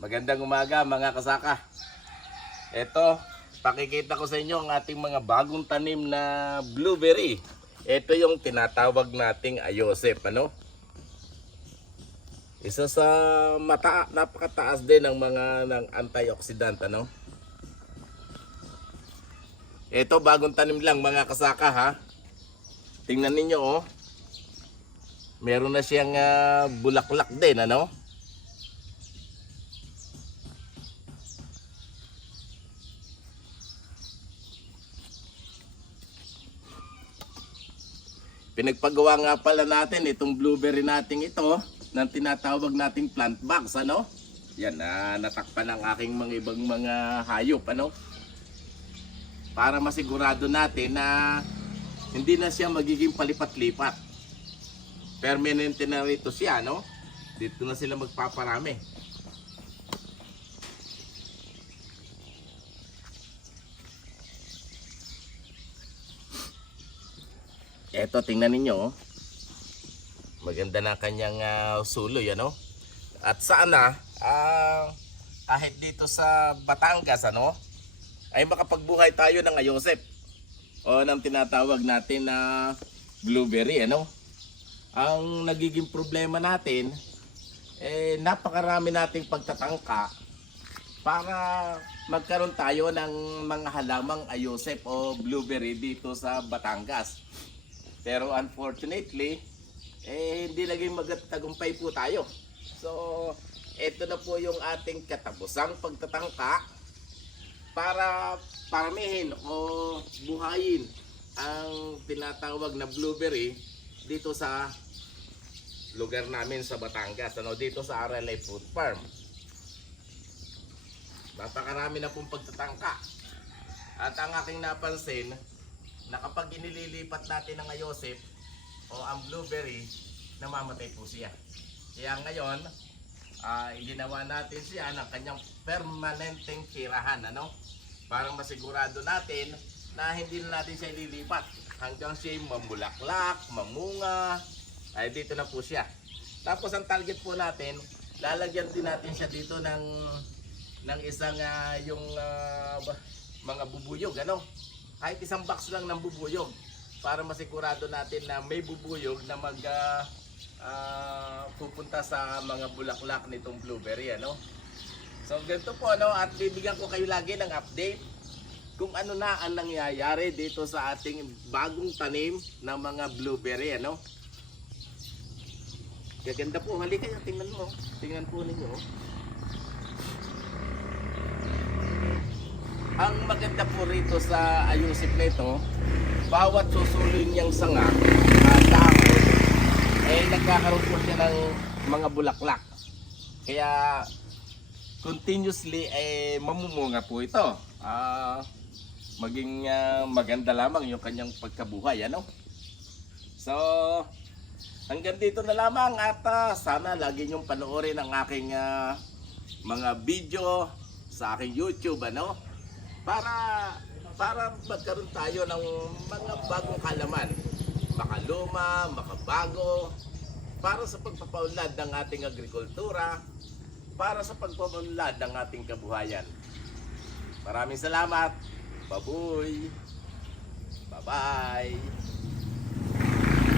Magandang umaga mga kasaka. Ito, pakikita ko sa inyo ang ating mga bagong tanim na blueberry. Ito yung tinatawag nating ayosep, ano? Isa sa napakataas din ng mga ng antioxidant, ano? Ito bagong tanim lang mga kasaka, ha. Tingnan ninyo, oh. Meron na siyang bulaklak din, ano? Pinagpagawa nga pala natin itong blueberry nating ito ng tinatawag nating plant box, ano? Yan, natakpan ng aking mga ibang mga hayop, ano? Para masigurado natin na hindi na siya magiging palipat-lipat. Permanente na rito siya, no? Dito na sila magpaparami. Eto, tingnan ninyo, oh. Maganda na kanyang suloy, ano? At sana, kahit dito sa Batangas, ano, ay makapagbuhay tayo ng ayosep o ng tinatawag natin na blueberry, ano? Ang nagiging problema natin, napakarami nating pagtatangka para magkaroon tayo ng mga halamang ayosep o blueberry dito sa Batangas. Pero unfortunately, hindi naging magtagumpay po tayo. So, ito na po yung ating katapusang pagtatangka para paramihin o buhayin ang tinatawag na blueberry dito sa lugar namin sa Batangas, ano, dito sa RLA Food Farm. Napakarami na pong pagtatangka. At ang aking napansin, na kapag inililipat natin ang ayosep o ang blueberry, namamatay po siya. Kaya ngayon, ginawa natin siya ng kanyang permanenteng tirahan, ano? Para masigurado natin na hindi na natin siya ililipat hanggang siya mamulaklak, mamunga, ay dito na po siya. Tapos ang target po natin, lalagyan din natin siya dito ng isang yung mga bubuyog, ano? Kahit isang box lang ng bubuyog para masigurado natin na may bubuyog na pupunta sa mga bulaklak nitong blueberry, ano? So ganito po, ano, at bibigyan ko kayo lagi ng update kung ano na ang nangyayari dito sa ating bagong tanim ng mga blueberry, ano? Gaganda po, halika kayo, tingnan mo. Tingnan po ninyo. Ang maganda po rito sa ayosep nito, bawat susuloy niyang sanga at dahon, nagkakaroon po siya ng mga bulaklak. Kaya continuously mamumunga po ito. Maging maganda lamang yung kanyang pagkabuhay, ano? So, hanggang dito na lamang at sana lagi niyong panoorin ang aking mga video sa aking YouTube, ano? Para magkaroon tayo ng mga bagong kalaman, makaluma, makabago, para sa pagpapaunlad ng ating agrikultura, para sa pagpapaunlad ng ating kabuhayan. Maraming salamat. Babuy. Bye-bye.